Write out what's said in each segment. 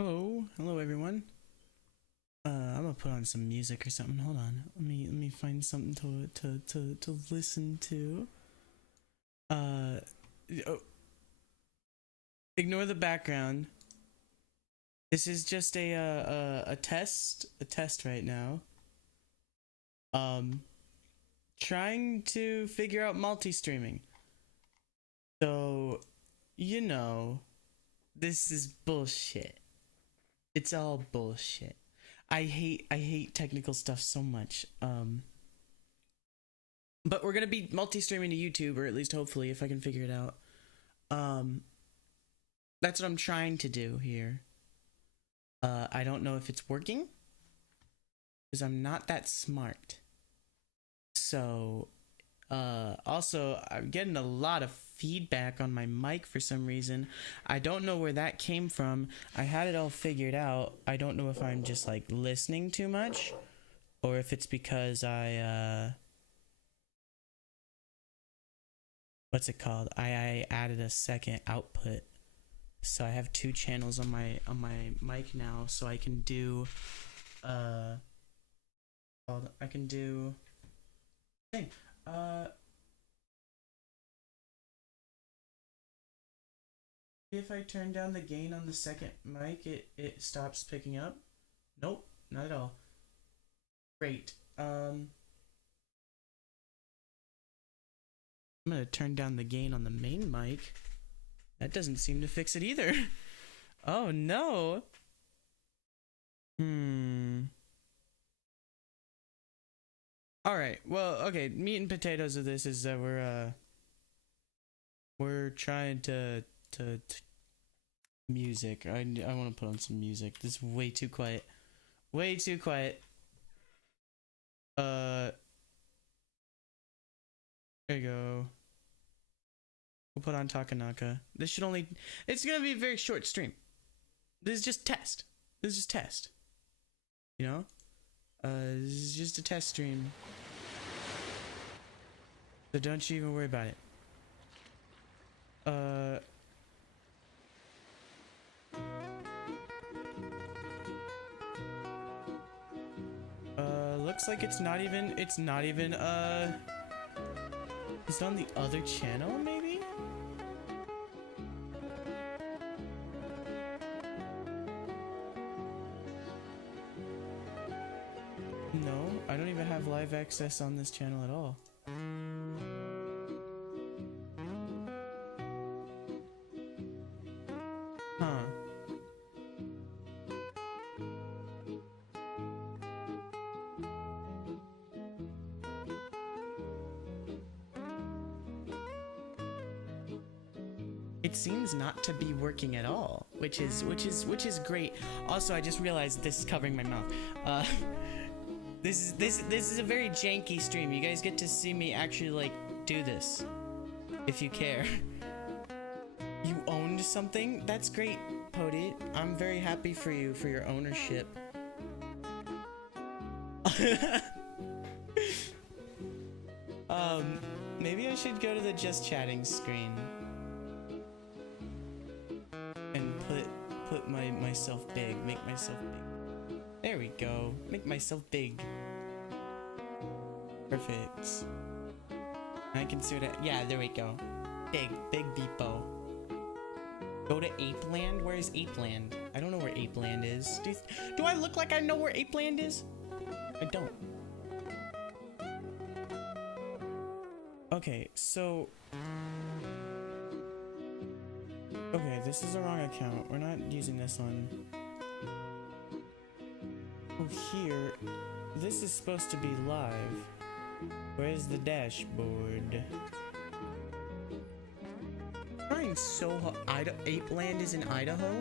Hello everyone. I'm gonna put on some music or something. Hold on. Let me find something to listen to. Uh, oh, ignore the background. This is just a test right now. Um, trying to figure out multi-streaming. So, you know, this is bullshit. It's all bullshit. I hate technical stuff so much. But we're gonna be multi-streaming to YouTube, or at least hopefully, if I can figure it out. Um, that's what I'm trying to do here. I don't know if it's working, because I'm not that smart. So, also, I'm getting a lot of feedback on my mic for some reason. I don't know where that came from. I had it all figured out. I don't know if I'm just like listening too much, or if it's because what's it called? I added a second output. So I have two channels on my mic now, so I can do I can do thing. If I turn down the gain on the second mic, it stops picking up. Nope, not at all. Great. I'm gonna turn down the gain on the main mic. That doesn't seem to fix it either. Oh no. All right. Well, okay. Meat and potatoes of this is that we're trying to music. I want to put on some music. This is way too quiet. Way too quiet. There you go. We'll put on Takanaka. This should only... It's gonna be a very short stream. This is just test. This is just test. You know? This is just a test stream. So don't you even worry about it. Looks like it's not even, it's on the other channel, maybe? No, I don't even have live access on this channel at all. Huh. It seems not to be working at all, which is great. Also, I just realized this is covering my mouth. This is a very janky stream. You guys get to see me actually like do this, if you care. You owned something? That's great, Pody. I'm very happy for you for your ownership. Maybe I should go to the just chatting screen and put myself big, make myself big. There we go. Make myself big. Perfect. I can see what yeah, there we go. Big Beepo. Go to Ape Land? Where is Ape Land? I don't know where Ape Land is. Do I look like I know where Ape Land is? I don't. Okay, so... Okay, this is the wrong account. We're not using this one. Oh, here. This is supposed to be live. Where's the dashboard? Trying so hard. Ape Land is in Idaho?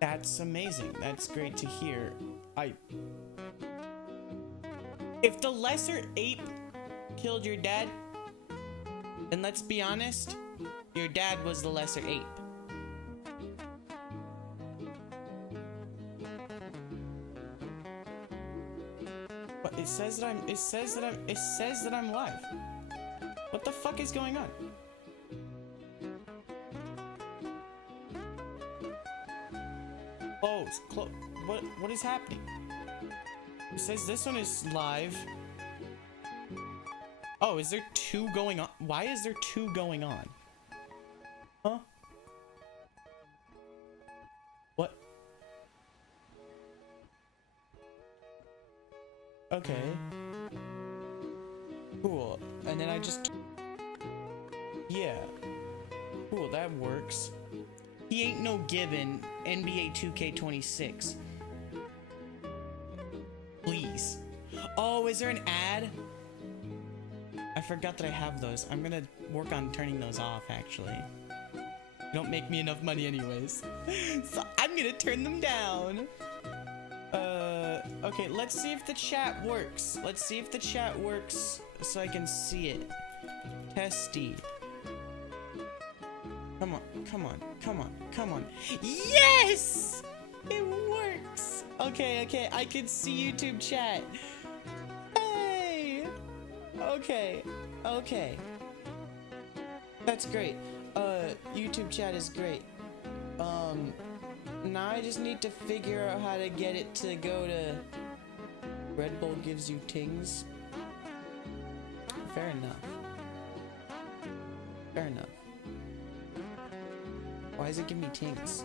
That's amazing. That's great to hear. If the lesser ape killed your dad, then let's be honest, your dad was the lesser ape. But it says that I'm live. What the fuck is going on? close. What is happening? It says this one is live. Oh, is there 2 going on? Why is there 2 going on? Huh? What? Okay. Cool. And then I just... Yeah. Cool, that works. He ain't no given NBA 2K26. Please. Oh, is there an ad? I forgot that I have those. I'm gonna work on turning those off, actually. Don't make me enough money anyways. So I'm gonna turn them down. Okay, let's see if the chat works. Let's see if the chat works so I can see it. Testy. Come on, come on, come on, come on. Yes! It works! Okay, I can see YouTube chat. Hey! Okay. That's great. YouTube chat is great. Now I just need to figure out how to get it to go to Red Bull gives you tings. Fair enough. Why does it give me tings?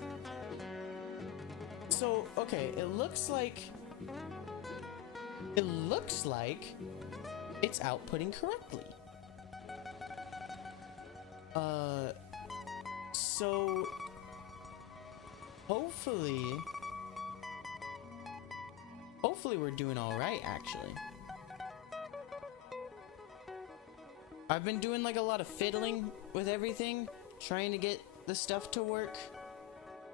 So, okay, it looks like it's outputting correctly. So hopefully we're doing all right, actually. I've been doing like a lot of fiddling with everything, trying to get the stuff to work.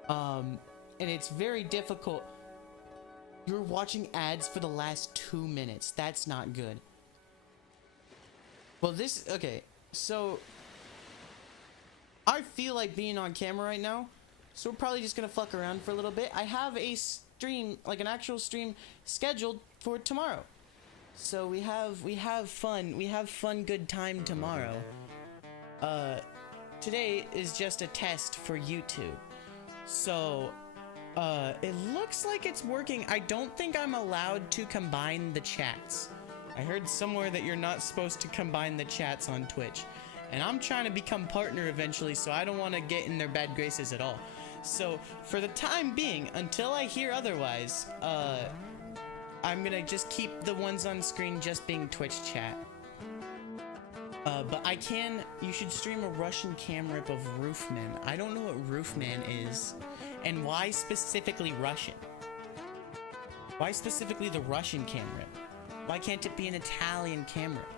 And it's very difficult. You're watching ads for the last 2 minutes. That's not good. Well, okay, so I feel like being on camera right now, so we're probably just gonna fuck around for a little bit. I have a stream, like an actual stream, scheduled for tomorrow. So we have fun, good time tomorrow. Today is just a test for YouTube. So, it looks like it's working. I don't think I'm allowed to combine the chats. I heard somewhere that you're not supposed to combine the chats on Twitch. And I'm trying to become partner eventually, so I don't want to get in their bad graces at all. So, for the time being, until I hear otherwise, I'm gonna just keep the ones on screen just being Twitch chat. But you should stream a Russian cam rip of Roofman. I don't know what Roofman is. And why specifically Russian? Why specifically the Russian cam rip? Why can't it be an Italian cam rip?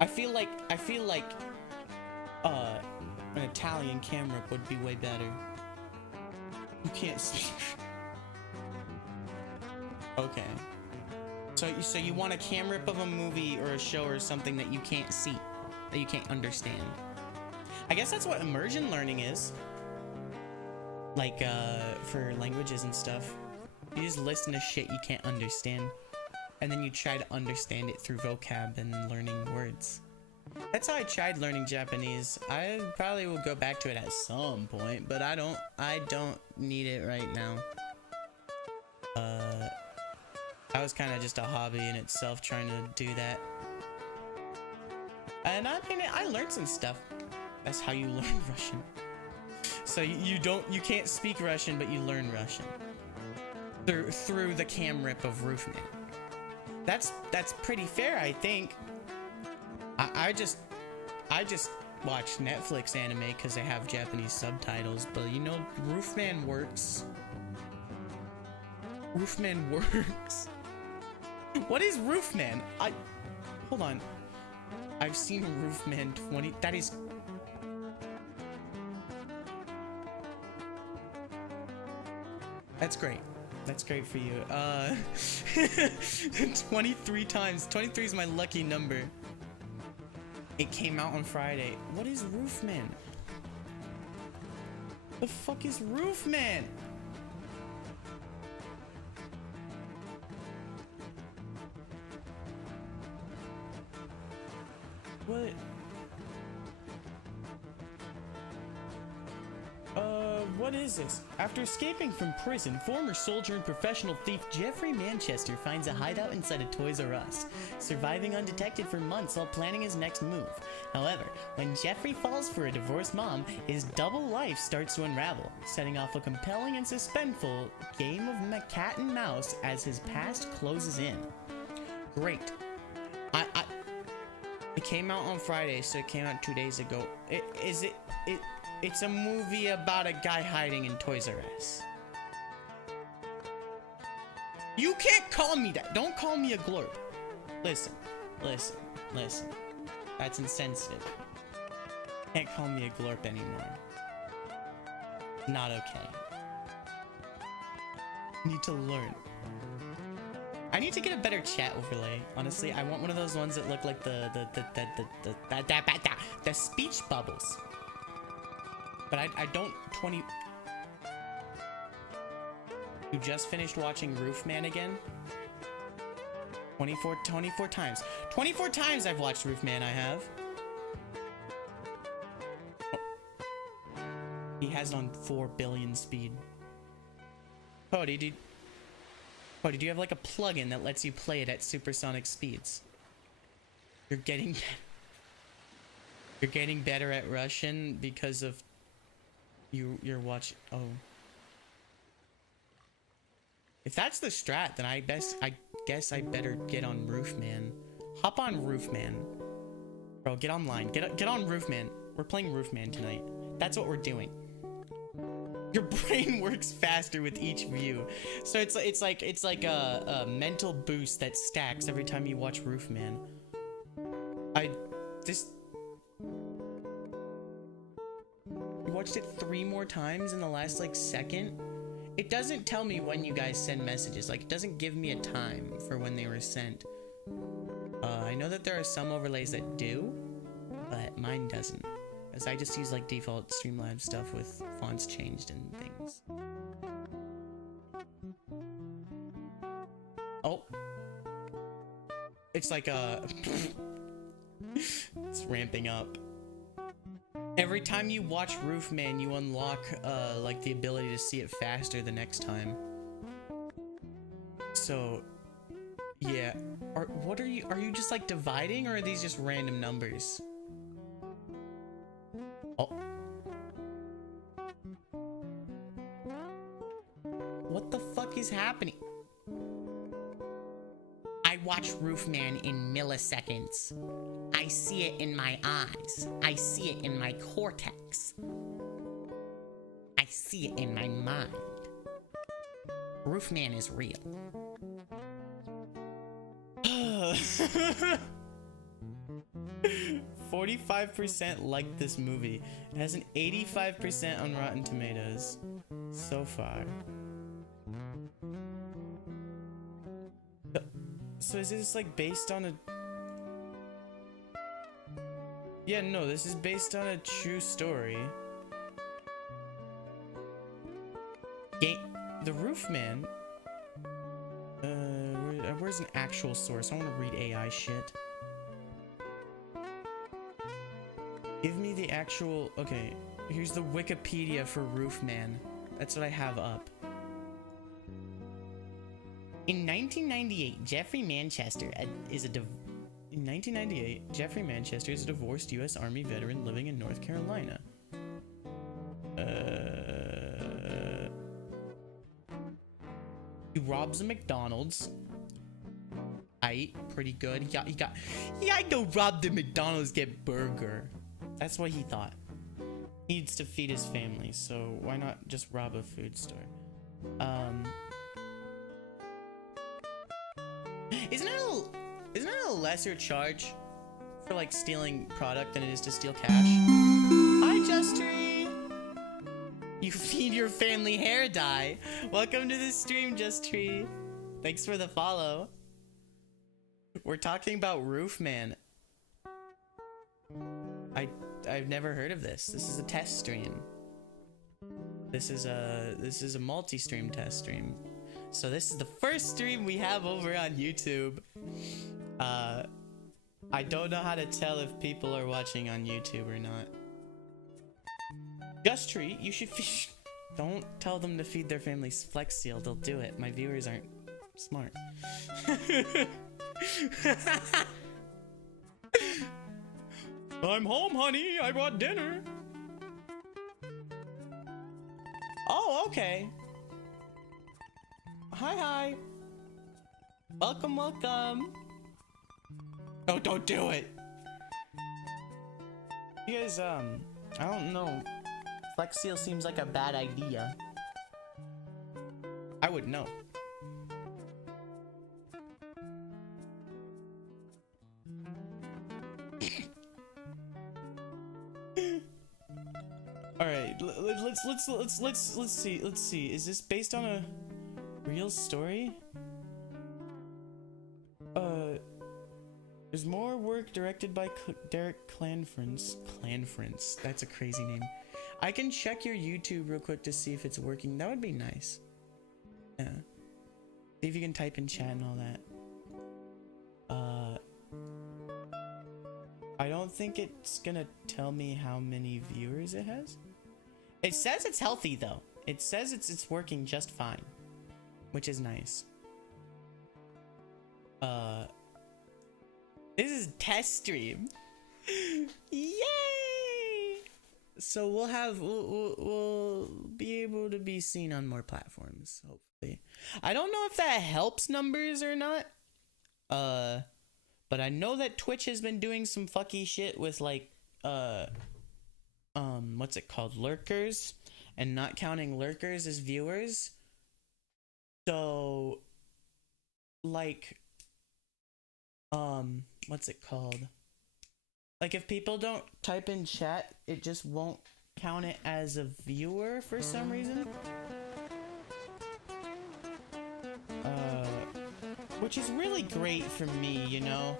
I feel like an Italian cam rip would be way better. You can't speak. Okay. So you want a cam rip of a movie or a show or something that you can't see, that you can't understand. I guess that's what immersion learning is. Like, for languages and stuff. You just listen to shit you can't understand, and then you try to understand it through vocab and learning words. That's how I tried learning Japanese. I probably will go back to it at some point, but I don't need it right now. That was kind of just a hobby in itself, trying to do that. And I mean, I learned some stuff. That's how you learn Russian. So you can't speak Russian, but you learn Russian through the cam rip of Roofman. That's pretty fair, I think. I just watch Netflix anime because they have Japanese subtitles, but you know, Roofman works. Roofman works. What is Roofman? Hold on. I've seen Roofman 20. That is. That's great. That's great for you. 23 times. 23 is my lucky number. It came out on Friday. What is Roofman? The fuck is Roofman? What? What is this? After escaping from prison, former soldier and professional thief Jeffrey Manchester finds a hideout inside a Toys R Us, surviving undetected for months while planning his next move. However, when Jeffrey falls for a divorced mom, his double life starts to unravel, setting off a compelling and suspenseful game of cat and mouse as his past closes in. Great. It came out on Friday, so it came out 2 days ago. It's a movie about a guy hiding in Toys R Us. You can't call me that. Don't call me a glurp. Listen. That's insensitive. Can't call me a glurp anymore. Not okay. Need to learn. I need to get a better chat overlay. Honestly, I want one of those ones that look like the speech bubbles. But I don't 20. You just finished watching Roofman again? 24 times. 24 times I've watched Roofman, I have. Oh. He has it on 4 billion speed. Cody, do you have like a plugin that lets you play it at supersonic speeds? You're getting better at Russian because of you're watching. Oh, if that's the strat, then I guess I better get on Roofman. Hop on Roofman, bro. Get online. Get on Roofman. We're playing Roofman tonight. That's what we're doing. Your brain works faster with each view, so it's like a mental boost that stacks every time you watch Roofman. You watched it 3 more times in the last like second. It doesn't tell me when you guys send messages. Like, it doesn't give me a time for when they were sent. I know that there are some overlays that do, but mine doesn't. Because I just use like default Streamlabs stuff with fonts changed and things. Oh. It's like it's ramping up. Every time you watch Roofman, you unlock like the ability to see it faster the next time. So yeah. Are you just like dividing, or are these just random numbers? Oh. What the fuck is happening? I watch Roofman in milliseconds. I see it in my eyes. I see it in my cortex. I see it in my mind. Roofman is real. 45% like this movie. It has an 85% on Rotten Tomatoes so far. So is this like based on a... Yeah, no, this is based on a true story. The Roofman... where's an actual source? I want to read AI shit. Give me the actual... Okay, here's the Wikipedia for Roofman. That's what I have up. In 1998, Jeffrey Manchester is a divorced U.S. Army veteran living in North Carolina. He robs a McDonald's. Pretty good. He got go rob the McDonald's, get burger. That's what he thought. He needs to feed his family, so why not just rob a food store? Isn't it a lesser charge for like stealing product than it is to steal cash? Hi, Justree! You feed your family hair dye. Welcome to the stream, Justree. Thanks for the follow. We're talking about Roofman. I've never heard of this. This is a test stream. This is a multi-stream test stream. So this is the first stream we have over on YouTube. I don't know how to tell if people are watching on YouTube or not. Justree, you should Don't tell them to feed their families Flex Seal. They'll do it. My viewers aren't smart. I'm home, honey. I brought dinner. Oh, okay. Hi. Welcome. Oh, don't do it. You guys, I don't know. Flex Seal seems like a bad idea. I would know. All right, let's see. Is this based on a real story? There's more work directed by Derek Clanfrance. Clanfrance, that's a crazy name. I can check your YouTube real quick to see if it's working. That would be nice. Yeah. See if you can type in chat and all that. I don't think it's gonna tell me how many viewers it has. It says it's healthy though. It says it's working just fine, which is nice. This is test stream. Yay! So we'll be able to be seen on more platforms, hopefully. I don't know if that helps numbers or not. But I know that Twitch has been doing some fucky shit with like what's it called? Lurkers, and not counting lurkers as viewers. So like what's it called? Like if people don't type in chat, it just won't count it as a viewer for some reason. Which is really great for me, you know?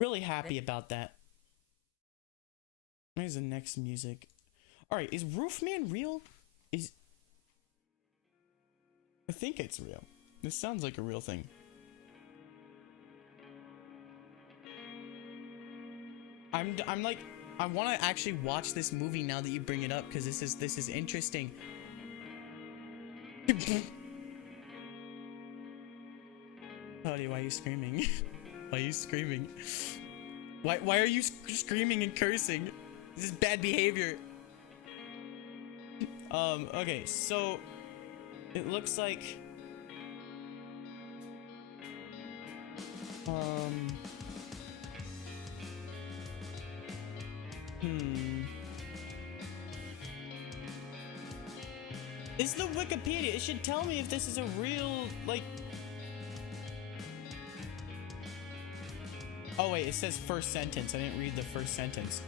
Really happy about that. Where's the next music? Alright, is Roofman real? I think it's real. This sounds like a real thing. I'm like, I want to actually watch this movie now that you bring it up, because this is interesting. Cody, why are you screaming? Why are you screaming? Why are you screaming and cursing? This is bad behavior. Okay, so it looks like It's the Wikipedia. It should tell me if this is a real, like... Oh wait, it says first sentence. I didn't read the first sentence.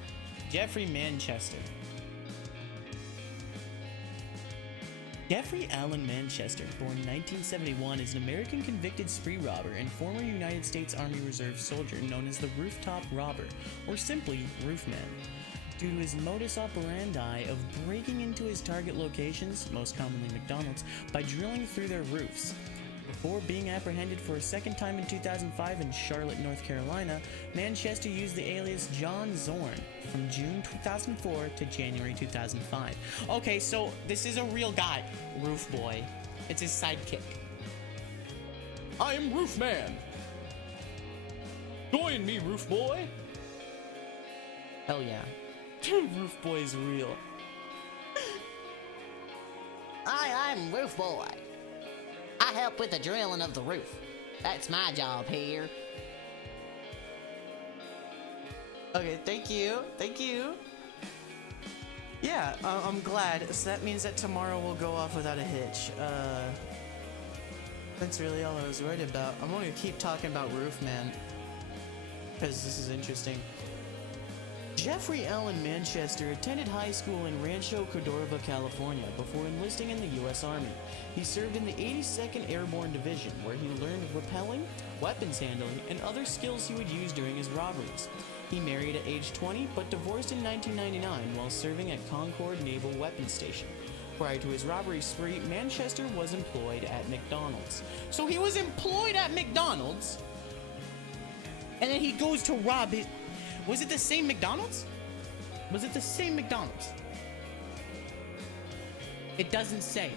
Jeffrey Manchester. Jeffrey Allen Manchester, born 1971, is an American convicted spree robber and former United States Army Reserve soldier known as the Rooftop Robber, or simply Roofman. Due to his modus operandi of breaking into his target locations, most commonly McDonald's, by drilling through their roofs. Before being apprehended for a second time in 2005 in Charlotte, North Carolina, Manchester used the alias John Zorn from June 2004 to January 2005. Okay, so this is a real guy, Roof Boy. It's his sidekick. I am Roofman. Join me, Roof Boy. Hell yeah. Roof Boy is real. I'm Roof Boy. I help with the drilling of the roof. That's my job here. Okay, thank you. Yeah, I'm glad. So that means that tomorrow will go off without a hitch. That's really all I was worried about. I'm gonna keep talking about Roofman, because this is interesting. Jeffrey Allen Manchester attended high school in Rancho Cordova, California, before enlisting in the U.S. Army. He served in the 82nd Airborne Division, where he learned rappelling, weapons handling, and other skills he would use during his robberies. He married at age 20, but divorced in 1999 while serving at Concord Naval Weapons Station. Prior to his robbery spree, Manchester was employed at McDonald's. So he was employed at McDonald's, and then he goes to rob his... Was it the same McDonald's? Was it the same McDonald's? It doesn't say.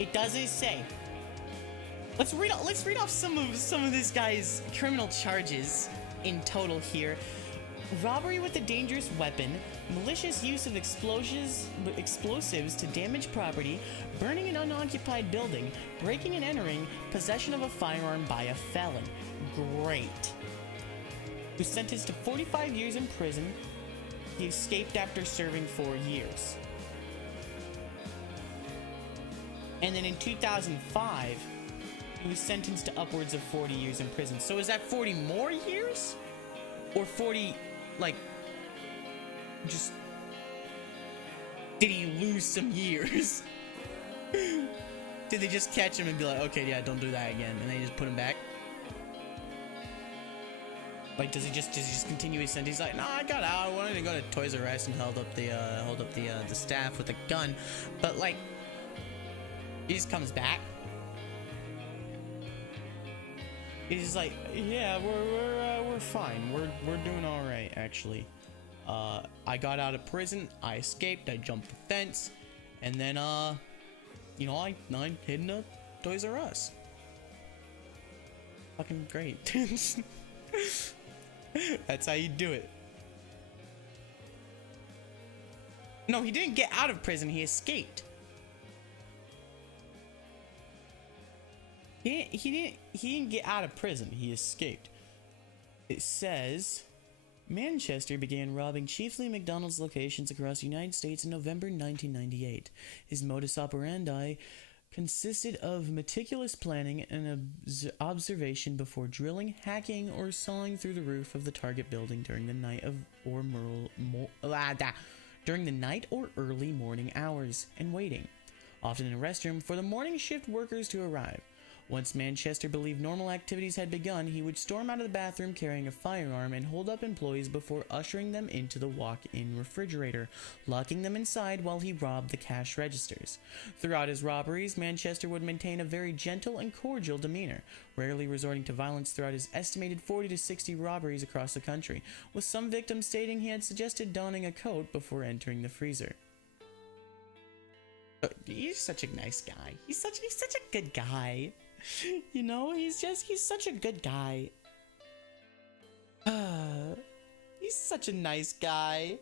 It doesn't say. Let's read off some of this guy's criminal charges in total here. Robbery with a dangerous weapon, malicious use of explosives to damage property, burning an unoccupied building, breaking and entering, possession of a firearm by a felon. Great. He was sentenced to 45 years in prison. He escaped after serving 4 years. And then in 2005, he was sentenced to upwards of 40 years in prison. So is that 40 more years? Or 40, like, just... Did he lose some years? Did they just catch him and be like, okay, yeah, don't do that again, and they just put him back? Like, does he just continue his sentence? He's like, no, I got out. I wanted to go to Toys R Us and hold up the staff with a gun, but like, he just comes back. He's like, yeah, we're fine. We're doing all right, actually. I got out of prison. I escaped. I jumped the fence, and then you know, I hid in a Toys R Us. Fucking great. That's how you do it. No, he didn't get out of prison. He escaped. He didn't get out of prison. He escaped. It says Manchester began robbing chiefly McDonald's locations across the United States in November 1998. His modus operandi consisted of meticulous planning and observation before drilling, hacking, or sawing through the roof of the target building during the night or early morning hours, and waiting, often in a restroom, for the morning shift workers to arrive. Once Manchester believed normal activities had begun, he would storm out of the bathroom carrying a firearm and hold up employees before ushering them into the walk-in refrigerator, locking them inside while he robbed the cash registers. Throughout his robberies, Manchester would maintain a very gentle and cordial demeanor, rarely resorting to violence throughout his estimated 40 to 60 robberies across the country, with some victims stating he had suggested donning a coat before entering the freezer. He's such a nice guy. He's such a good guy. You know, he's such a good guy. He's such a nice guy.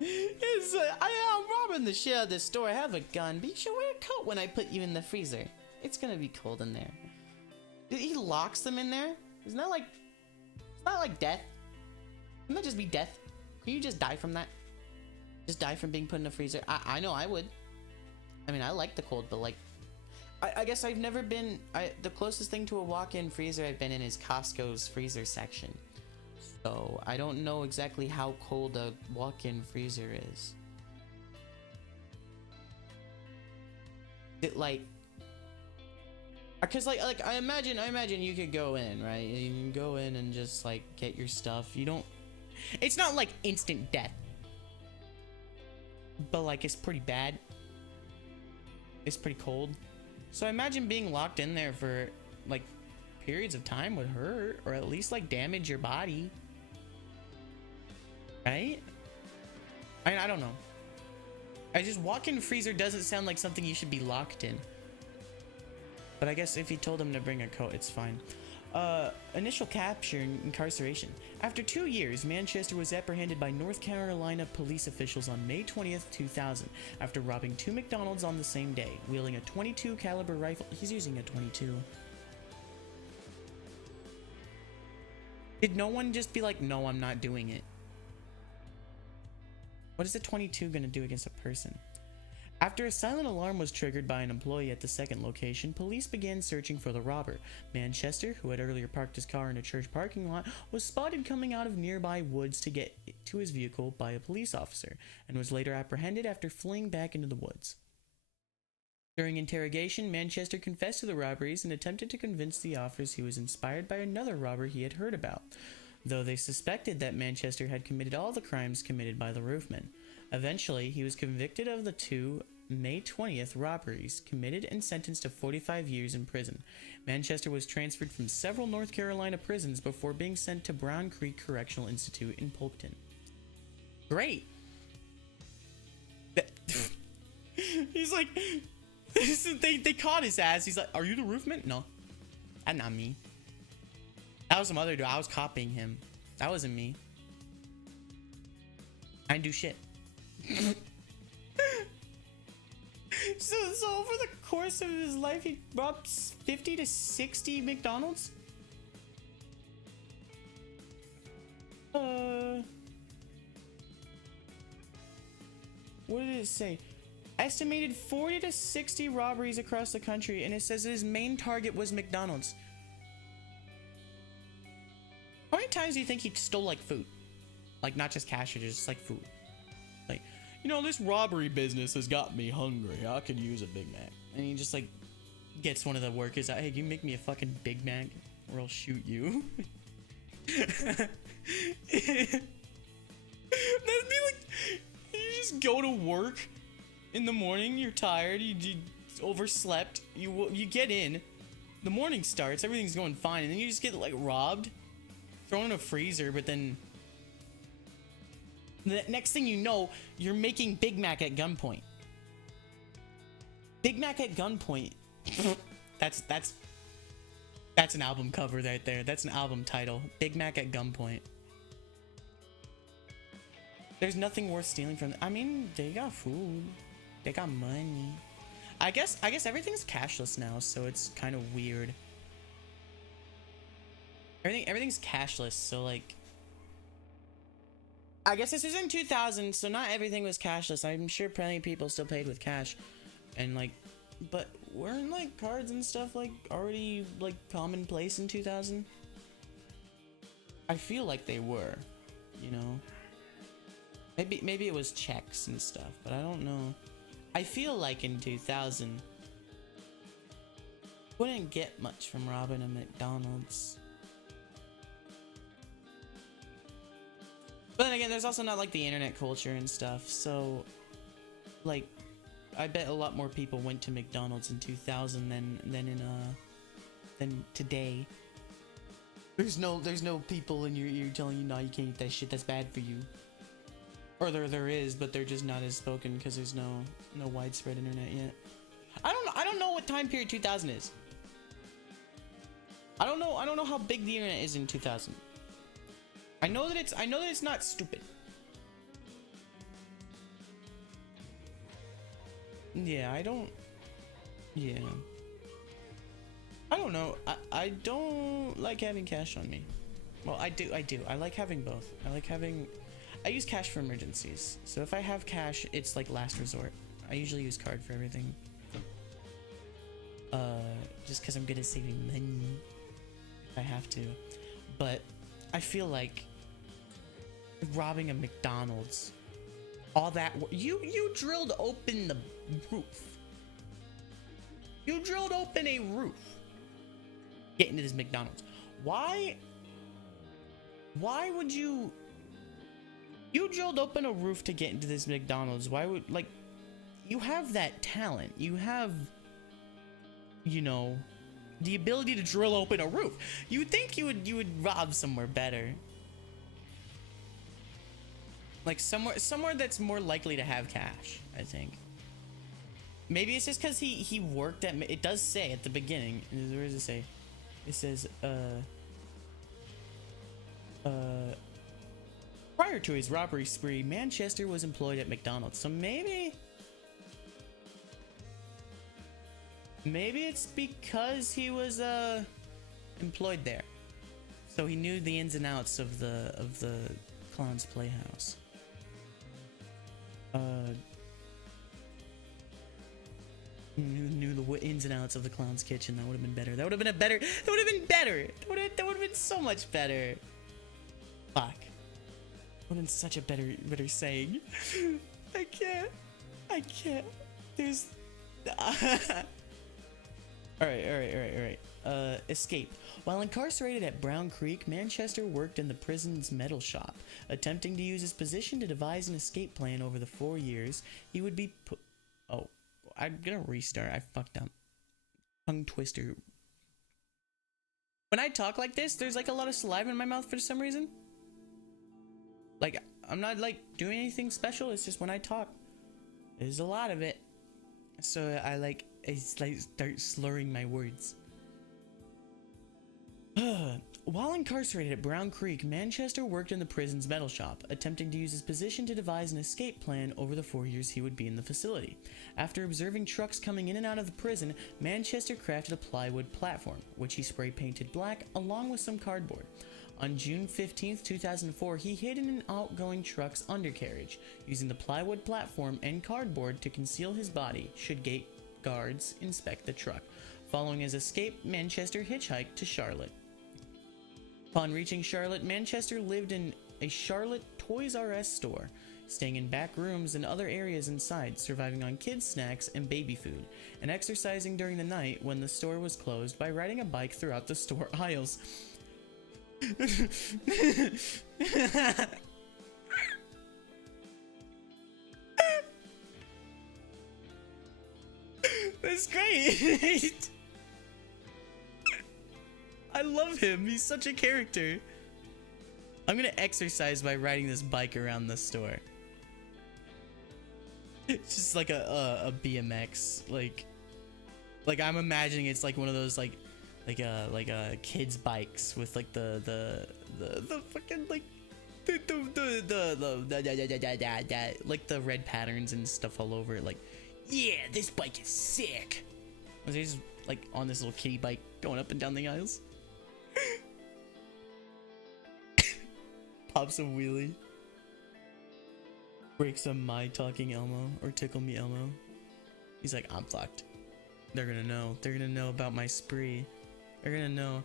I'm robbing the shit out of this store. I have a gun. But you should wear a coat when I put you in the freezer. It's gonna be cold in there. He locks them in there? It's not like death. Wouldn't that just be death? Can you just die from that? Just die from being put in a freezer? I know I would. I mean, I like the cold, but like, I guess I've never been, the closest thing to a walk-in freezer I've been in is Costco's freezer section. So, I don't know exactly how cold a walk-in freezer is. It like, cause like I imagine you could go in, right? You can go in and just like get your stuff. You don't, it's not like instant death. But like, it's pretty bad. It's pretty cold. So I imagine being locked in there for like periods of time would hurt, or at least like damage your body, right? I don't know. I just, walk-in freezer doesn't sound like something you should be locked in. But I guess if he told him to bring a coat, it's fine. Initial capture and incarceration. After 2 years, Manchester was apprehended by North Carolina police officials on May 20th, 2000, after robbing 2 McDonald's on the same day, wielding a .22 caliber rifle. He's using a .22. Did no one just be like, no, I'm not doing it? What is the .22 gonna do against a person? After a silent alarm was triggered by an employee at the second location, police began searching for the robber. Manchester, who had earlier parked his car in a church parking lot, was spotted coming out of nearby woods to get to his vehicle by a police officer, and was later apprehended after fleeing back into the woods. During interrogation, Manchester confessed to the robberies and attempted to convince the officers he was inspired by another robber he had heard about, though they suspected that Manchester had committed all the crimes committed by the Roofman. Eventually, he was convicted of the 2 May 20th robberies committed and sentenced to 45 years in prison. Manchester was transferred from several North Carolina prisons before being sent to Brown Creek Correctional Institute in Polkton. Great! He's like, they caught his ass. He's like, are you the roofman? No, that's not me. That was some other dude. I was copying him. That wasn't me. I didn't do shit. So over the course of his life, he robbed 50 to 60 McDonald's. What did it say? Estimated 40 to 60 robberies across the country, and it says his main target was McDonald's. How many times do you think he stole like food? Like not just cash, just like food. Like, you know, this robbery business has got me hungry. I could use a Big Mac. And he just like gets one of the workers out. Hey, can you make me a fucking Big Mac or I'll shoot you? That'd be like, you just go to work in the morning, you're tired, you overslept, you get in, the morning starts, everything's going fine, and then you just get like robbed, thrown in a freezer, but then the next thing you know, you're making Big Mac at gunpoint. Big Mac at gunpoint. That's an album cover right there. That's an album title. Big Mac at gunpoint. There's nothing worth stealing from them. I mean, they got food. They got money. I guess everything's cashless now, so it's kind of weird. Everything's cashless, so like, I guess this was in 2000, so not everything was cashless. I'm sure plenty of people still paid with cash, and like, but weren't like cards and stuff like already like commonplace in 2000? I feel like they were, you know. Maybe it was checks and stuff, but I don't know. I feel like in 2000, wouldn't get much from robbing a McDonald's. But then again, there's also not like the internet culture and stuff, so like I bet a lot more people went to McDonald's in 2000 than today. There's no people in your ear telling you, no, you can't eat that shit, that's bad for you. Or there is, but they're just not as spoken because there's no widespread internet yet. I don't know what time period 2000 is. I don't know how big the internet is in 2000. I know that it's not stupid. Yeah, I don't know. I don't like having cash on me. Well, I do. I like having both. I use cash for emergencies. So if I have cash, it's like last resort. I usually use card for everything. Just cuz I'm good at saving money if I have to. But I feel like robbing a McDonald's, all that, you drilled open the roof. You drilled open a roof. Get into this McDonald's. Why would you drilled open a roof to get into this McDonald's? Why would, like, you have that talent. You have, you know, the ability to drill open a roof. You would think you would rob somewhere better. Like somewhere that's more likely to have cash, I think. Maybe it's just because he worked at, it does say at the beginning, where does it say? It says, prior to his robbery spree, Manchester was employed at McDonald's. So maybe it's because he was employed there, so he knew the ins and outs of the Clown's Playhouse. Knew the ins and outs of the Clown's Kitchen. That would have been better. That would have been better. That would have been so much better. Fuck. Would have been such a better saying. I can't. There's. Alright. Escape. While incarcerated at Brown Creek, Manchester worked in the prison's metal shop. Attempting to use his position to devise an escape plan over the 4 years, he would be put. Oh, I'm gonna restart. I fucked up. Tongue twister. When I talk like this, there's like a lot of saliva in my mouth for some reason. Like, I'm not like doing anything special. It's just when I talk, there's a lot of it. So I start slurring my words. While incarcerated at Brown Creek, Manchester worked in the prison's metal shop, attempting to use his position to devise an escape plan over the 4 years he would be in the facility. After observing trucks coming in and out of the prison, Manchester crafted a plywood platform, which he spray painted black along with some cardboard. On June 15, 2004, he hid in an outgoing truck's undercarriage, using the plywood platform and cardboard to conceal his body should gate guards inspect the truck. Following his escape, Manchester hitchhiked to Charlotte. Upon reaching Charlotte, Manchester lived in a Charlotte Toys R Us store, staying in back rooms and other areas inside, surviving on kids' snacks and baby food, and exercising during the night when the store was closed by riding a bike throughout the store aisles. That's great. I love him. He's such a character. I'm gonna exercise by riding this bike around the store. It's just like a BMX, like I'm imagining it's like one of those like kids bikes with like the fucking like the like the red patterns and stuff all over it. Like, yeah, this bike is sick. Was he just like on this little kitty bike going up and down the aisles? Pops a wheelie. Breaks a my talking Elmo or tickle me Elmo. He's like, I'm fucked. They're gonna know. They're gonna know about my spree. They're gonna know.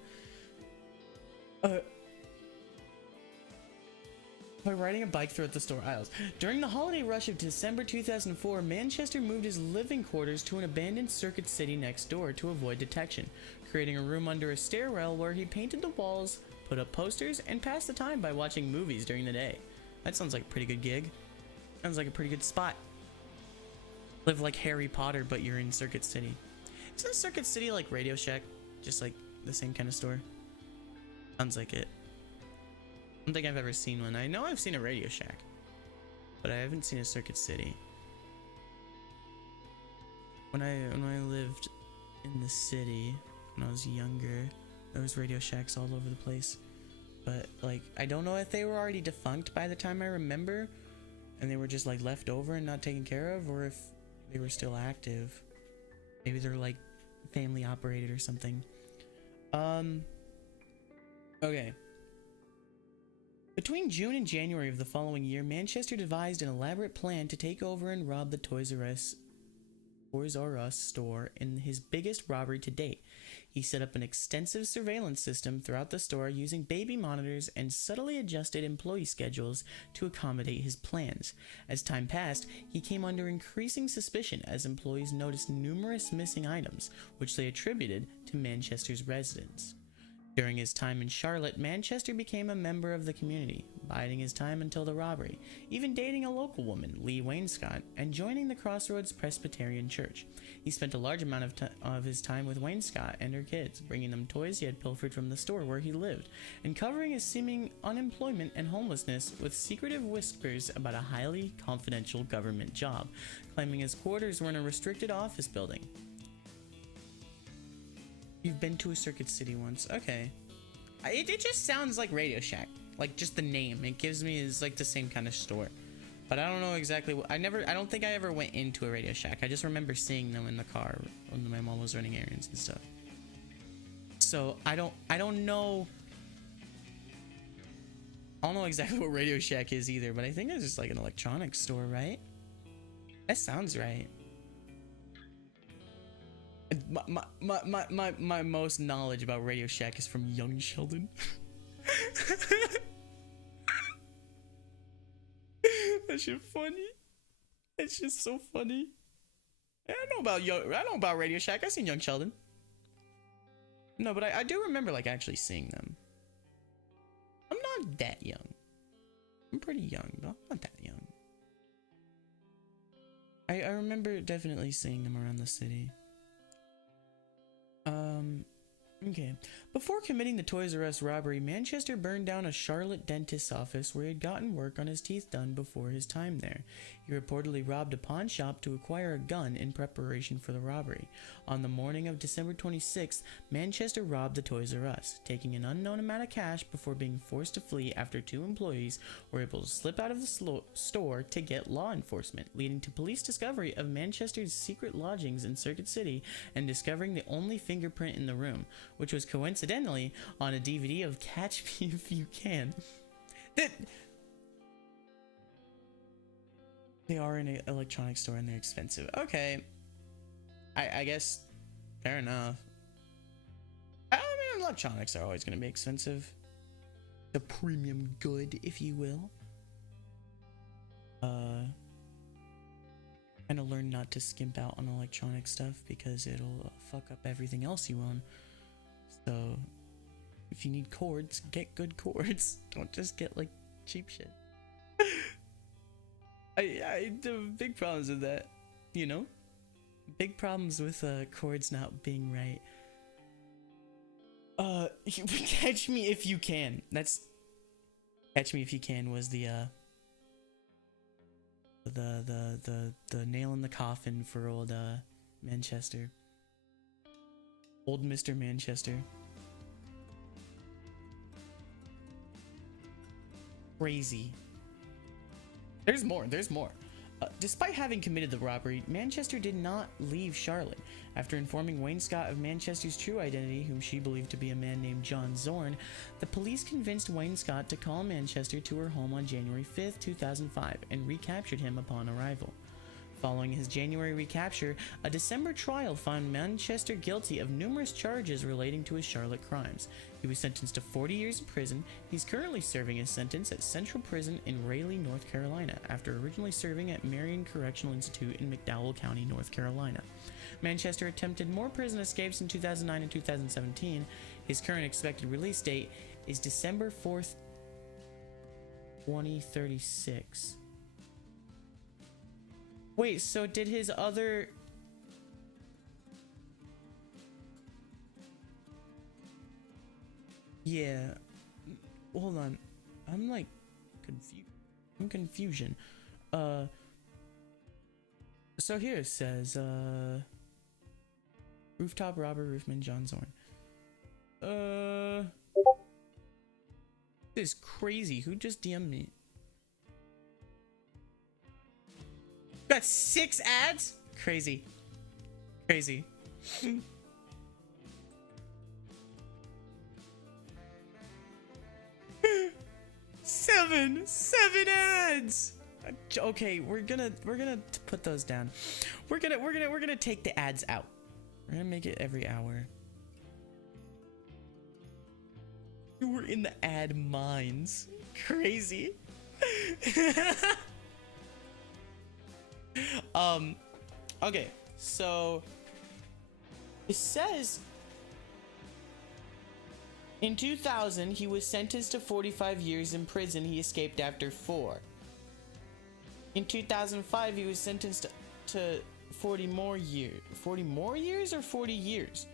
By riding a bike throughout the store aisles. During the holiday rush of December 2004, Manchester moved his living quarters to an abandoned Circuit City next door to avoid detection, creating a room under a stairwell where he painted the walls, put up posters, and passed the time by watching movies during the day. That sounds like a pretty good gig. Sounds like a pretty good spot. Live like Harry Potter, but you're in Circuit City. Isn't Circuit City like Radio Shack? Just like the same kind of store? Sounds like it. I don't think I've ever seen one. I know I've seen a Radio Shack, but I haven't seen a Circuit City. When I lived in the city when I was younger, there was Radio Shacks all over the place. But like, I don't know if they were already defunct by the time I remember, and they were just like left over and not taken care of, or if they were still active. Maybe they're like family operated or something. Okay. Between June and January of the following year, Manchester devised an elaborate plan to take over and rob the Toys R Us store in his biggest robbery to date. He set up an extensive surveillance system throughout the store using baby monitors and subtly adjusted employee schedules to accommodate his plans. As time passed, he came under increasing suspicion as employees noticed numerous missing items, which they attributed to Manchester's residence. During his time in Charlotte, Manchester became a member of the community, biding his time until the robbery, even dating a local woman, Lee Wainscott, and joining the Crossroads Presbyterian Church. He spent a large amount of his time with Wainscott and her kids, bringing them toys he had pilfered from the store where he lived, and covering his seeming unemployment and homelessness with secretive whispers about a highly confidential government job, claiming his quarters were in a restricted office building. You've been to a Circuit City once. Okay. It just sounds like Radio Shack. Like, just the name. It gives me is like the same kind of store. But I don't know exactly what... I don't think I ever went into a Radio Shack. I just remember seeing them in the car when my mom was running errands and stuff. So, I don't know... I don't know exactly what Radio Shack is either, but I think it's just like an electronics store, right? That sounds right. My most knowledge about Radio Shack is from Young Sheldon. That shit funny. It's just so funny. I know about Radio Shack. I seen Young Sheldon. No, but I do remember like actually seeing them. I'm not that young. I'm pretty young, but I'm not that young. I remember definitely seeing them around the city. Okay. Before committing the Toys R Us robbery, Manchester burned down a Charlotte dentist's office where he had gotten work on his teeth done before his time there. He reportedly robbed a pawn shop to acquire a gun in preparation for the robbery. On the morning of December 26th, Manchester robbed the Toys R Us, taking an unknown amount of cash before being forced to flee after 2 employees were able to slip out of the store to get law enforcement, leading to police discovery of Manchester's secret lodgings in Circuit City and discovering the only fingerprint in the room, which was coincidentally on a DVD of Catch Me If You Can. That they are in an electronics store and they're expensive. Okay, I guess fair enough. I mean, electronics are always going to be expensive. The premium good, if you will. Kind of learn not to skimp out on electronic stuff because it'll fuck up everything else you own. So if you need cords, get good cords. Don't just get like cheap shit. I the big problems with that, you know? Big problems with cords not being right. Catch Me If You Can. That's Catch Me If You Can was the nail in the coffin for old Manchester. Old Mr. Manchester. Crazy. There's more. Despite having committed the robbery, Manchester did not leave Charlotte. After informing Wayne Scott of Manchester's true identity, whom she believed to be a man named John Zorn, the police convinced Wayne Scott to call Manchester to her home on January 5th, 2005, and recaptured him upon arrival. Following his January recapture, a December trial found Manchester guilty of numerous charges relating to his Charlotte crimes. He was sentenced to 40 years in prison. He's currently serving his sentence at Central Prison in Raleigh, North Carolina, after originally serving at Marion Correctional Institute in McDowell County, North Carolina. Manchester attempted more prison escapes in 2009 and 2017. His current expected release date is December 4th, 2036. Wait, so did his other... Yeah. Hold on. I'm like confused. I'm confusion. So here it says, Rooftop robber, Roofman, John Zorn. This is crazy. Who just DM'd me? Got 6 ads? Crazy. Crazy. Seven ads. Okay, we're gonna put those down. We're gonna take the ads out. We're gonna make it every hour. We're in the ad mines. Crazy. Okay, so it says in 2000 he was sentenced to 45 years in prison. He escaped after 4. In 2005 he was sentenced to 40 more years. 40 more years or 40 years?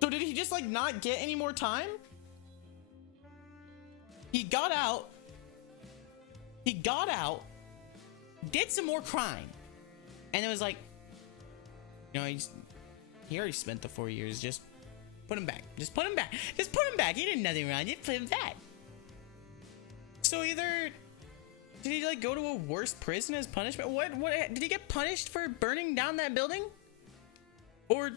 So did he just like not get any more time? He got out, did some more crime, and it was like, you know, he already spent the 4 years. Just put him back. Just put him back. He did nothing wrong. Just put him back. So either did he like go to a worse prison as punishment? What did he get punished for burning down that building, or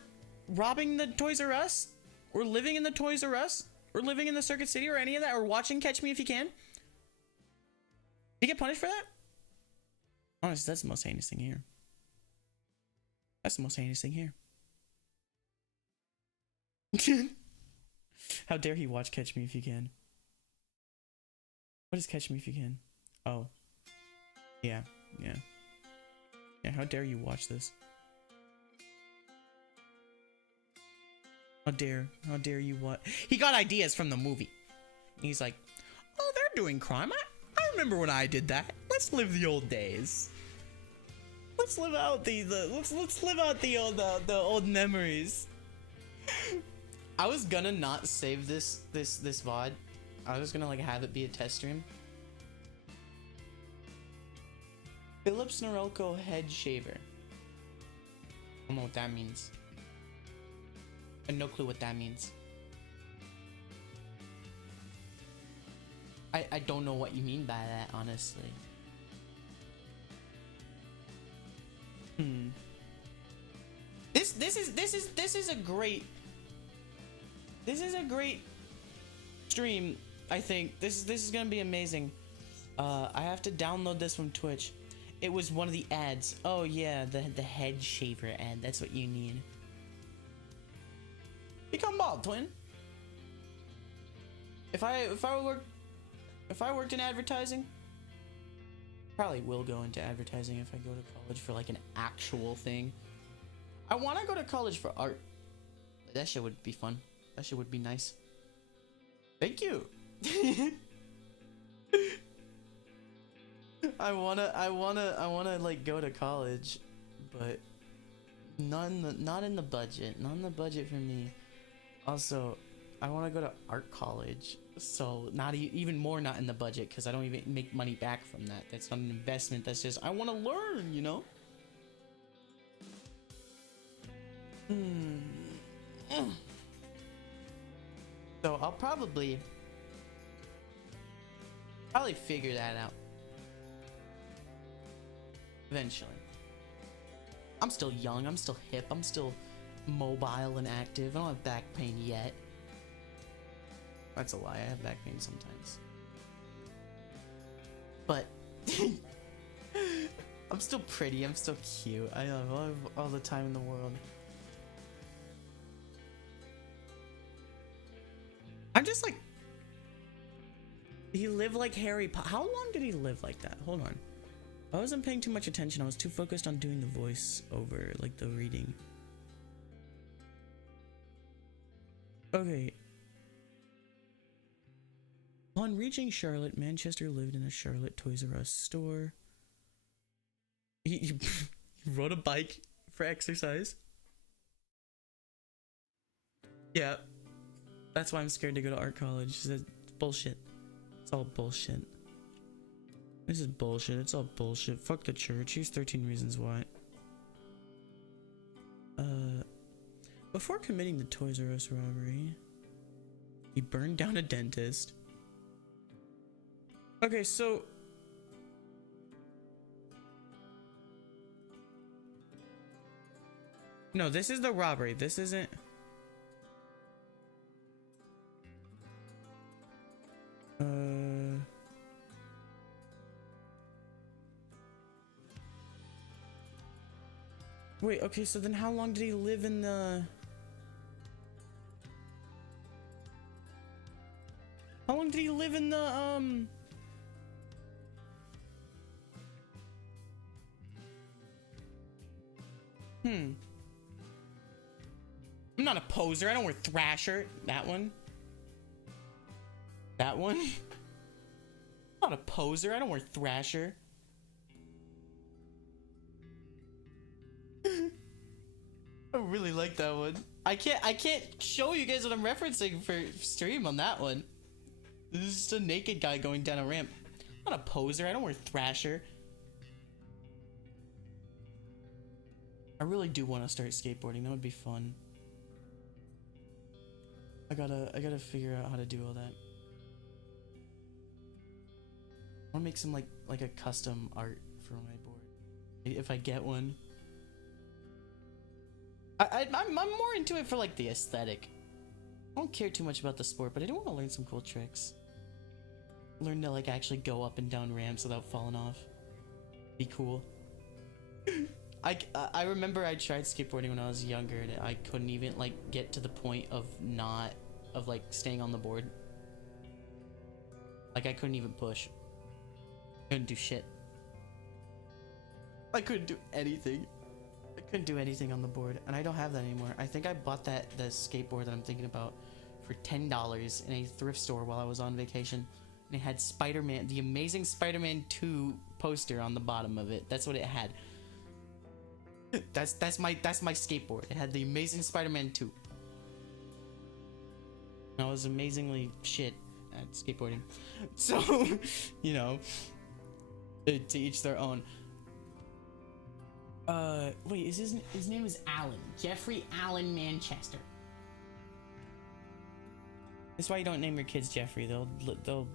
robbing the Toys R Us, or living in the Toys R Us, or living in the Circuit City, or any of that, or watching Catch Me If You Can? Did he get punished for that? Honestly, that's the most heinous thing here. How dare he watch Catch Me If You Can? What is Catch Me If You Can? Oh. Yeah, how dare you watch this? How dare you watch? He got ideas from the movie. He's like, oh, they're doing crime. I remember when I did that. Let's live the old days. let's live out let's live out the old memories. I was gonna not save this VOD. I was gonna like have it be a test stream. Philips Norelco head shaver. I don't know what that means. I have no clue what that means. I don't know what you mean by that, honestly. This is a great stream. I think this is gonna be amazing. I have to download this from Twitch. It was one of the ads. Oh yeah, the head shaver ad. That's what you need. Become bald, twin. If I worked in advertising, probably will go into advertising if I go to college for like an actual thing. I want to go to college for art. That shit would be fun. That shit would be nice. Thank you. I wanna like go to college, but not in the budget. Not in the budget for me. Also, I want to go to art college, so not even more not in the budget, because I don't even make money back from that. That's not an investment. That's just I want to learn, you know. So I'll probably figure that out eventually. I'm still young, I'm still hip, I'm still mobile and active. I don't have back pain yet. That's a lie, I have back pain sometimes. But I'm still pretty, I'm still cute. I have all the time in the world. I'm just like, he lived like Harry Potter. How long did he live like that? Hold on. I wasn't paying too much attention. I was too focused on doing the voice over, like the reading. Okay. Upon reaching Charlotte, Manchester lived in a Charlotte Toys R Us store. He rode a bike for exercise. Yeah. That's why I'm scared to go to art college. It's bullshit. It's all bullshit. This is bullshit. It's all bullshit. Fuck the church. Here's 13 reasons why. Before committing the Toys R Us robbery, he burned down a dentist. Okay, so no, this is the robbery. This isn't. Wait, okay, so then how long did he live in the... How long did he live in the, I'm not a poser. I don't wear Thrasher. That one. That one. I'm not a poser. I don't wear Thrasher. I really like that one. I can't show you guys what I'm referencing for stream on that one. This is just a naked guy going down a ramp. I'm not a poser. I don't wear Thrasher. I really do want to start skateboarding. That would be fun. I gotta figure out how to do all that. I want to make some like a custom art for my board if I get one. I'm more into it for like the aesthetic. I don't care too much about the sport, but I do want to learn some cool tricks. Learn to like actually go up and down ramps without falling off. Be cool. I remember I tried skateboarding when I was younger, and I couldn't even like get to the point of like staying on the board. Like I couldn't even push. Couldn't do shit. I couldn't do anything. I couldn't do anything on the board, and I don't have that anymore. I think I bought the skateboard that I'm thinking about for $10 in a thrift store while I was on vacation, and it had Spider-Man, the Amazing Spider-Man 2 poster on the bottom of it. That's what it had. That's my skateboard. It had the Amazing Spider-Man 2. I was amazingly shit at skateboarding. So, you know, to each their own. Wait, is his name is Alan. Jeffrey Allen Manchester. That's why you don't name your kids Jeffrey. They'll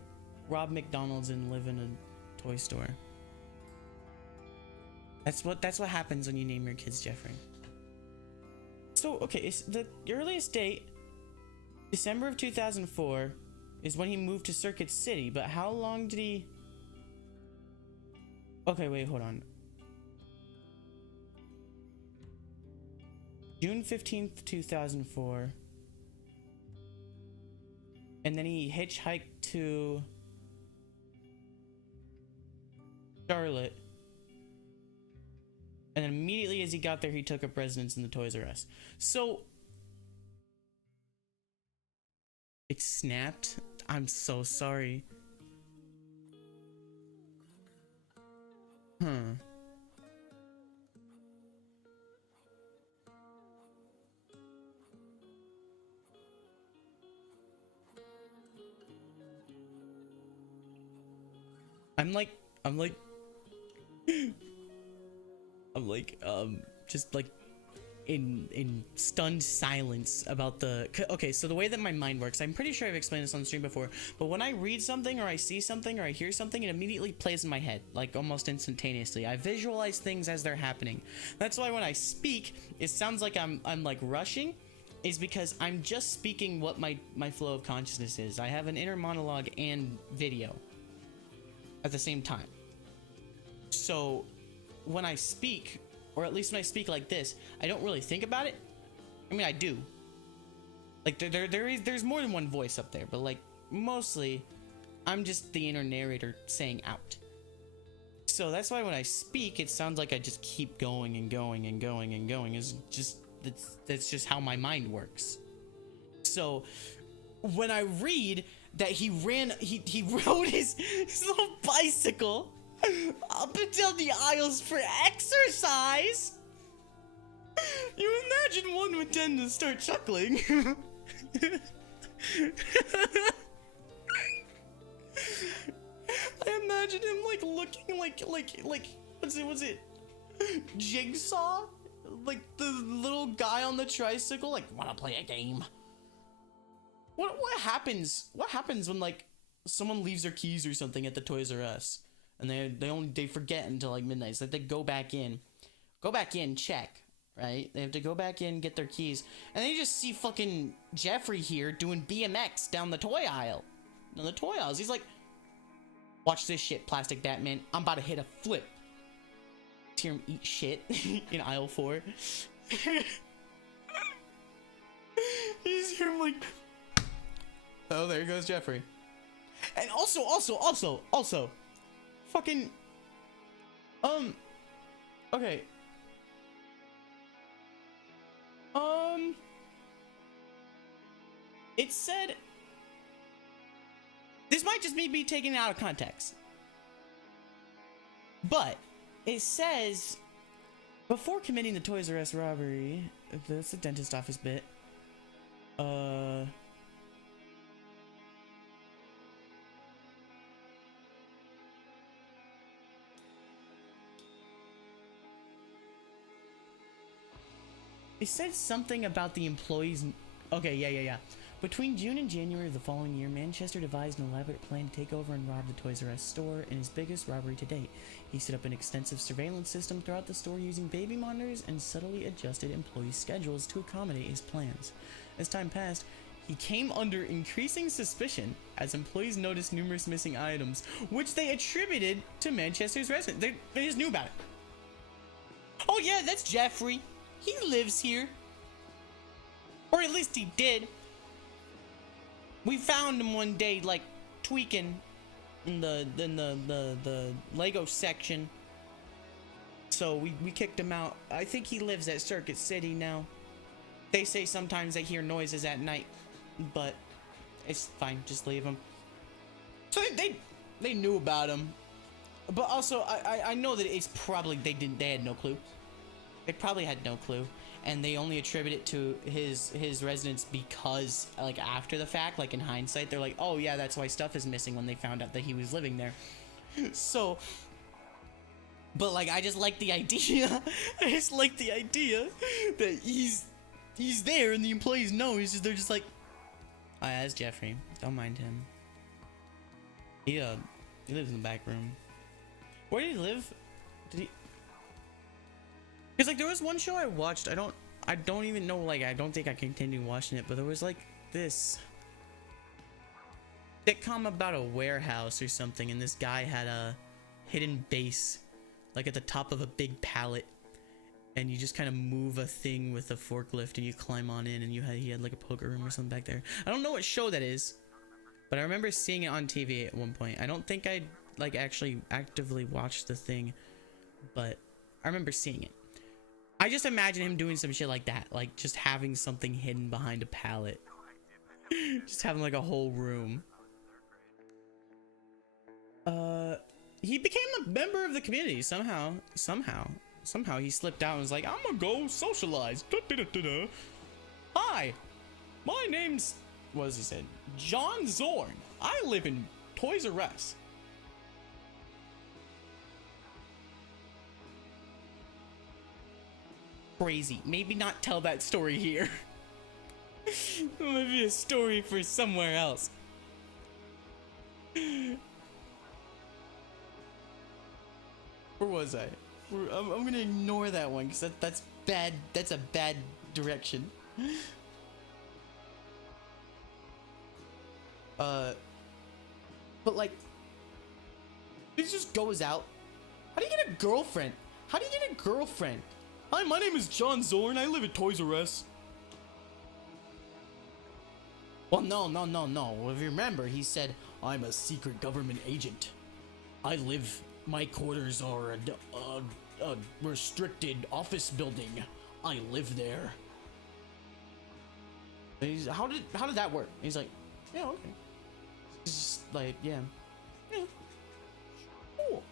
rob McDonald's and live in a toy store. That's what happens when you name your kids Jeffrey. So, okay, it's the earliest date, December of 2004, is when he moved to Circuit City, but how long did he... Okay, wait, hold on. June 15th, 2004. And then he hitchhiked to Charlotte. And then immediately as he got there, he took up residence in the Toys R Us. So... It snapped? I'm so sorry. I'm like, just like in stunned silence about the... Okay, so the way that my mind works, I'm pretty sure I've explained this on the stream before, but when I read something or I see something or I hear something, it immediately plays in my head, like almost instantaneously. I visualize things as they're happening. That's why when I speak, it sounds like I'm like rushing, is because I'm just speaking what my flow of consciousness is. I have an inner monologue and video at the same time. So when I speak, or at least when I speak like this, I don't really think about it. I mean, I do. Like there's more than one voice up there, but like mostly I'm just the inner narrator saying out. So that's why when I speak, it sounds like I just keep going and going and going and going. It's just that's just how my mind works. So when I read that he rode his little bicycle up and down the aisles for exercise, you imagine one would tend to start chuckling. I imagine him like looking like what's it Jigsaw, like the little guy on the tricycle, like, wanna play a game? What happens when like someone leaves their keys or something at the Toys R Us and they forget until like midnight? So they go back in, check, right? They have to go back in, get their keys, and then you just see fucking Jeffrey here doing BMX down the toy aisle. Down the toy aisles, he's like, watch this shit, Plastic Batman. I'm about to hit a flip. Hear him eat shit in aisle 4. You just hear him like, oh, there goes Jeffrey. And also, fucking, okay. It said, this might just be taken out of context, but it says, before committing the Toys R Us robbery, that's the dentist office bit, it said something about the employees. Okay, yeah. Between June and January of the following year, Manchester devised an elaborate plan to take over and rob the Toys R Us store in his biggest robbery to date. He set up an extensive surveillance system throughout the store using baby monitors and subtly adjusted employees' schedules to accommodate his plans. As time passed, he came under increasing suspicion as employees noticed numerous missing items, which they attributed to Manchester's resident. They just knew about it. Oh yeah, that's Jeffrey. He lives here. Or at least he did. We found him one day, like, tweaking in the Lego section. So we kicked him out. I think he lives at Circuit City now. They say sometimes they hear noises at night, but it's fine, just leave him. So they knew about him. But also I know that it's probably they had no clue. They probably had no clue, and they only attribute it to his residence because, like, after the fact, like in hindsight, they're like, oh yeah, that's why stuff is missing when they found out that he was living there. So, but like, I just like the idea. I just like the idea that he's there and the employees know. They're just like, oh yeah, that's Jeffrey. Don't mind him. He lives in the back room. Where did he live? Did he? Because like there was one show I watched. I don't even know. Like I don't think I continued watching it. But there was like this sitcom about a warehouse or something, and this guy had a hidden base, like at the top of a big pallet, and you just kind of move a thing with a forklift, and you climb on in, and he had like a poker room or something back there. I don't know what show that is, but I remember seeing it on TV at one point. I don't think I like actually actively watched the thing, but I remember seeing it. I just imagine him doing some shit like that, like just having something hidden behind a pallet, just having like a whole room. He became a member of the community somehow he slipped out and was like, I'm gonna go socialize. Hi, my name's, what does he say? John Zorn. I live in Toys R Us. Crazy. Maybe not tell that story here. Maybe a story for somewhere else. Where was I? I'm gonna ignore that one because that's bad. That's a bad direction. But like, he just goes out. How do you get a girlfriend? How do you get a girlfriend? Hi, my name is John Zorn. I live at Toys R Us. Well, no. If you remember, he said, I'm a secret government agent. I live, my quarters are a restricted office building. I live there. How did that work? He's like, yeah, okay. He's just like, yeah. Cool.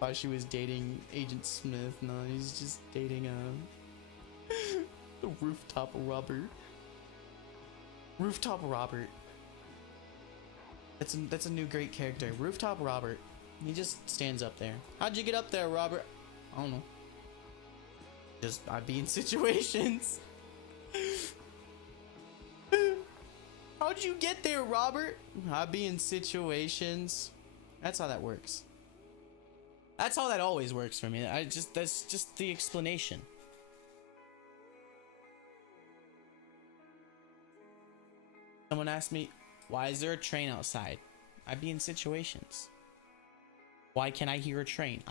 Thought she was dating Agent Smith. No, he's just dating the Rooftop Robert. Rooftop Robert. That's a new great character. Rooftop Robert. He just stands up there. How'd you get up there, Robert? I don't know. Just I'd be in situations. How'd you get there, Robert? I'd be in situations. That's how that works. That's how that always works for me. That's just the explanation. Someone asked me, why is there a train outside? I'd be in situations. Why can't I hear a train?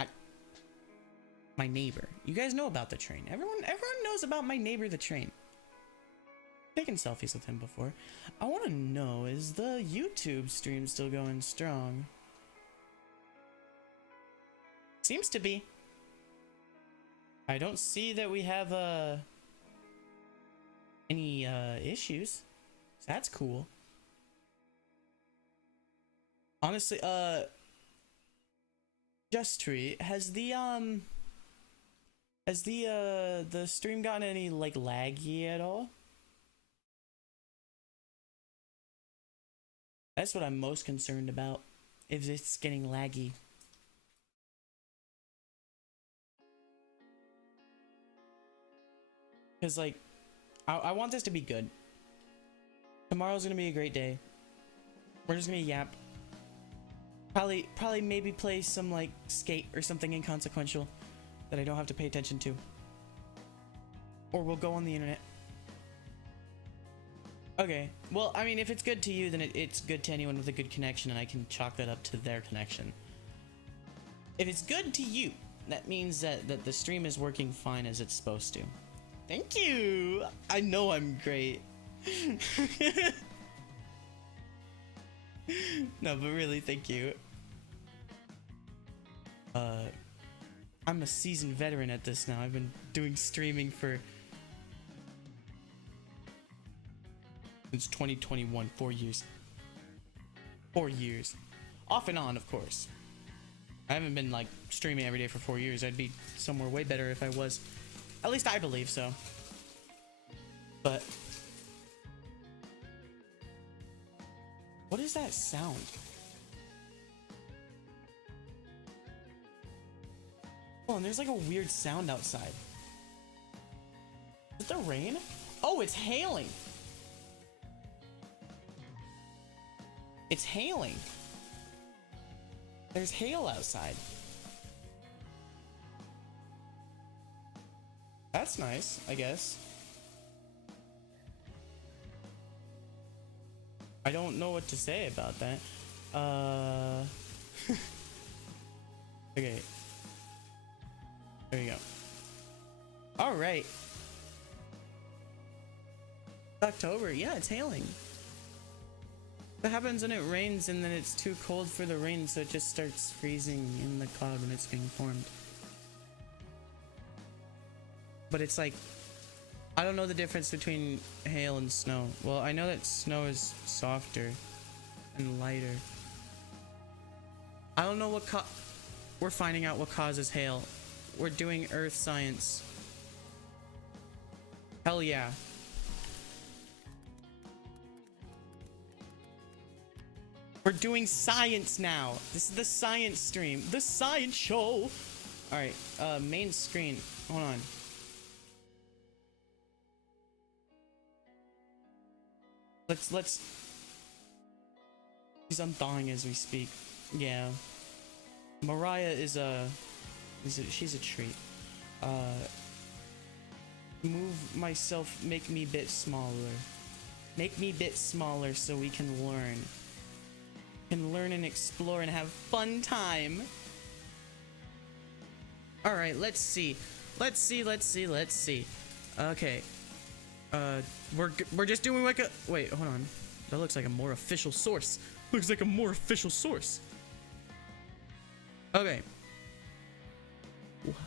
My neighbor. You guys know about the train. Everyone knows about my neighbor, the train. Taken selfies with him before. I want to know, is the YouTube stream still going strong? Seems to be. I don't see that we have any issues. So that's cool. Honestly, Justry, has the stream gotten any like laggy at all? That's what I'm most concerned about. If it's getting laggy. Because, like, I want this to be good. Tomorrow's gonna be a great day. We're just gonna yap. Probably maybe play some, like, skate or something inconsequential that I don't have to pay attention to. Or we'll go on the internet. Okay. Well, I mean, if it's good to you, then it's good to anyone with a good connection, and I can chalk that up to their connection. If it's good to you, that means that the stream is working fine as it's supposed to. Thank you. I know I'm great. No, but really, thank you. I'm a seasoned veteran at this now. I've been doing streaming since 2021, 4 years. 4 years. Off and on, of course. I haven't been like streaming every day for 4 years. I'd be somewhere way better if I was. At least I believe so. But what is that sound? Oh, and there's like a weird sound outside. Is it the rain? Oh, it's hailing. It's hailing. There's hail outside. That's nice, I guess. I don't know what to say about that. Okay. There you go. All right. October. Yeah, it's hailing. What happens when it rains and then it's too cold for the rain, so it just starts freezing in the cloud when it's being formed? But it's like, I don't know the difference between hail and snow. Well, I know that snow is softer and lighter. I don't know what we're finding out what causes hail. We're doing earth science. Hell yeah. We're doing science now. This is the science stream. The science show. Alright, main screen. Hold on. Let's She's unthawing as we speak. Yeah. Mariah is she's a treat. Move myself, make me bit smaller. Make me bit smaller so we can learn. Can learn and explore and have fun time. All right, let's see. Let's see. Okay. We're just doing like a wait, hold on. That looks like a more official source. Looks like a more official source. Okay.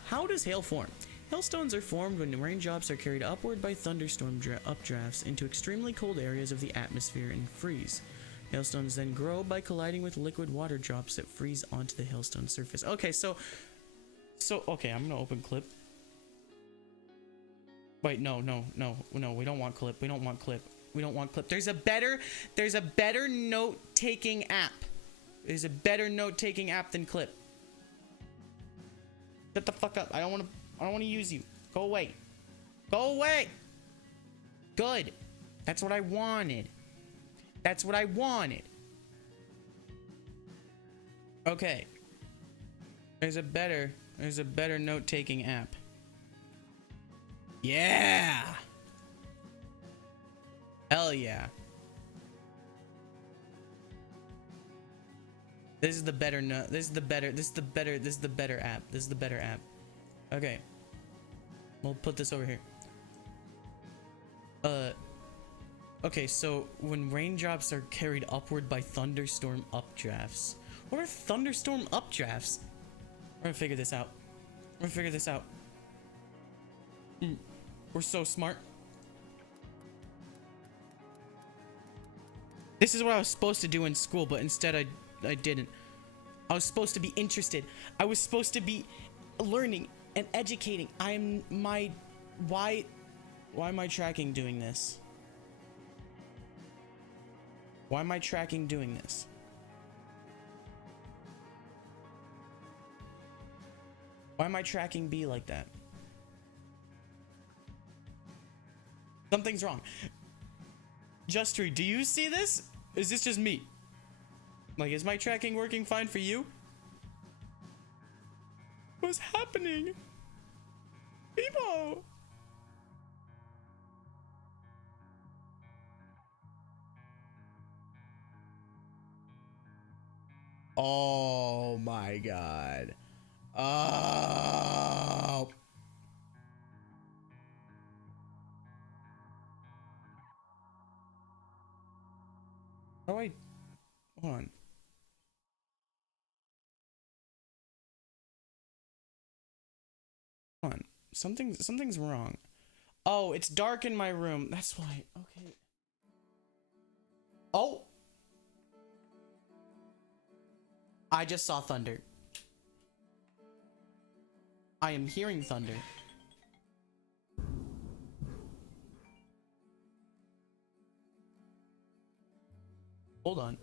How does hail form? Hailstones are formed when raindrops are carried upward by thunderstorm updrafts into extremely cold areas of the atmosphere and freeze. Hailstones then grow by colliding with liquid water drops that freeze onto the hailstone surface. Okay, so okay, I'm gonna open clip. Wait, no, we don't want clip. We don't want clip. There's a better note-taking app. There's a better note-taking app than clip. Shut the fuck up. I don't want to use you. Go away. Go away. Good. That's what I wanted. Okay. There's a better note-taking app. Yeah. Hell yeah. This is the better app. Okay. We'll put this over here. Okay, so when raindrops are carried upward by thunderstorm updrafts. What are thunderstorm updrafts? We're gonna figure this out. We're so smart. This is what I was supposed to do in school, but instead I didn't. I was supposed to be interested. I was supposed to be learning and educating. Why am I tracking doing this? Why am I tracking doing this? Why am I tracking B like that? Something's wrong. Justry, do you see this? Is this just me? Like, is my tracking working fine for you? What's happening? People! Oh my god. Oh. How do I... Hold on. Hold on. Something's wrong. Oh, it's dark in my room. That's why. Okay. Oh. I just saw thunder. I am hearing thunder. Hold on.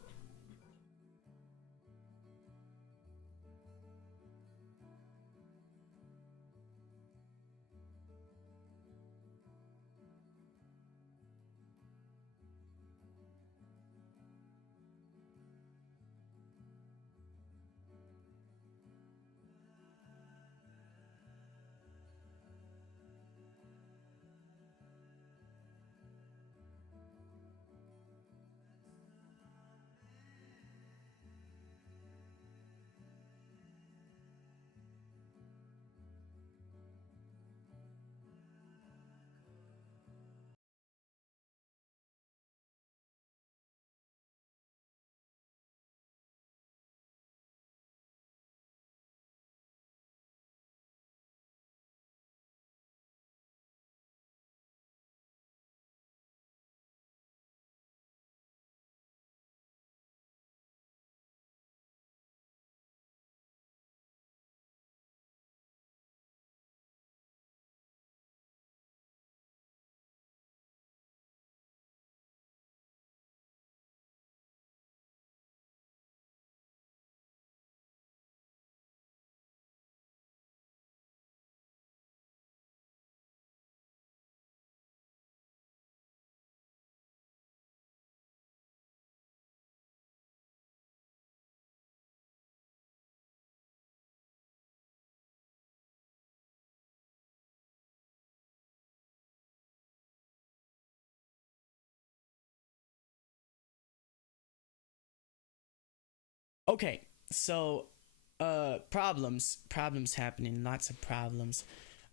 Okay, so problems happening, lots of problems.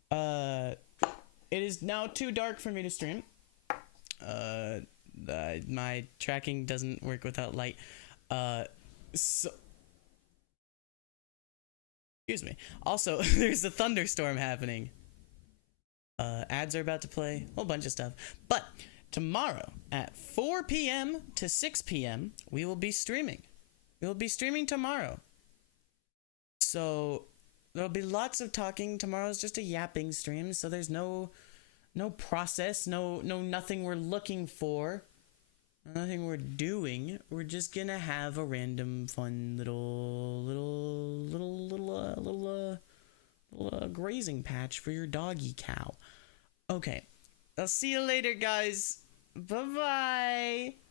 It is now too dark for me to stream. My tracking doesn't work without light. So excuse me. Also, there's a thunderstorm happening. Ads are about to play, a whole bunch of stuff. But tomorrow at 4 p.m. to 6 p.m. we will be streaming. We will be streaming tomorrow. So there'll be lots of talking. Tomorrow's just a yapping stream, so there's no process, no nothing we're looking for, nothing we're doing. We're just gonna have a random fun little grazing patch for your doggy cow. Okay, I'll see you later, guys. Bye bye.